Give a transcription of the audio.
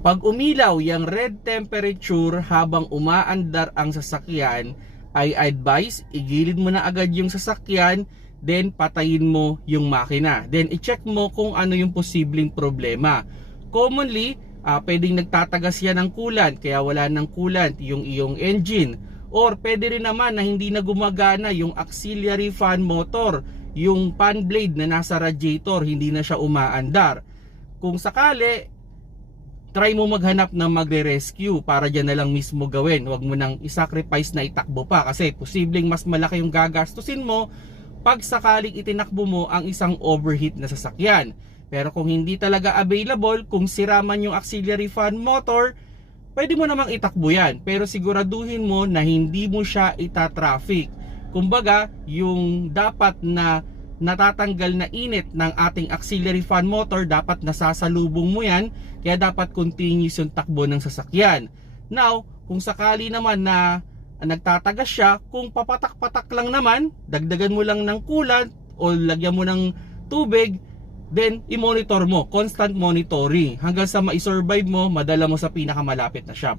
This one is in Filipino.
Pag umilaw yung red temperature habang umaandar ang sasakyan, ay advice, igilid mo na agad yung sasakyan, then patayin mo yung makina. Then i-check mo kung ano yung posibleng problema. Commonly, pwedeng nagtatagas yan ng coolant, kaya wala ng coolant yung iyong engine. Or pwede rin naman na hindi na gumagana yung auxiliary fan motor, yung fan blade na nasa radiator, hindi na siya umaandar. Kung sakali, try mo maghanap ng magre-rescue para dyan na lang mismo gawin. Huwag mo nang isacrifice na itakbo pa kasi posibleng mas malaki yung gagastusin mo pag sakaling itinakbo mo ang isang overheat na sasakyan. Pero kung hindi talaga available, kung sira man yung auxiliary fan motor, pwede mo namang itakbo yan. Pero siguraduhin mo na hindi mo siya ita-traffic. Kumbaga, yung dapat na natatanggal na init ng ating auxiliary fan motor, dapat nasasalubong mo yan, kaya dapat continuous yung takbo ng sasakyan. Now, kung sakali naman na nagtatagas siya, kung papatak-patak lang naman, dagdagan mo lang ng coolant o lagyan mo ng tubig, then i-monitor mo, constant monitoring hanggang sa ma-survive mo, madala mo sa pinakamalapit na shop.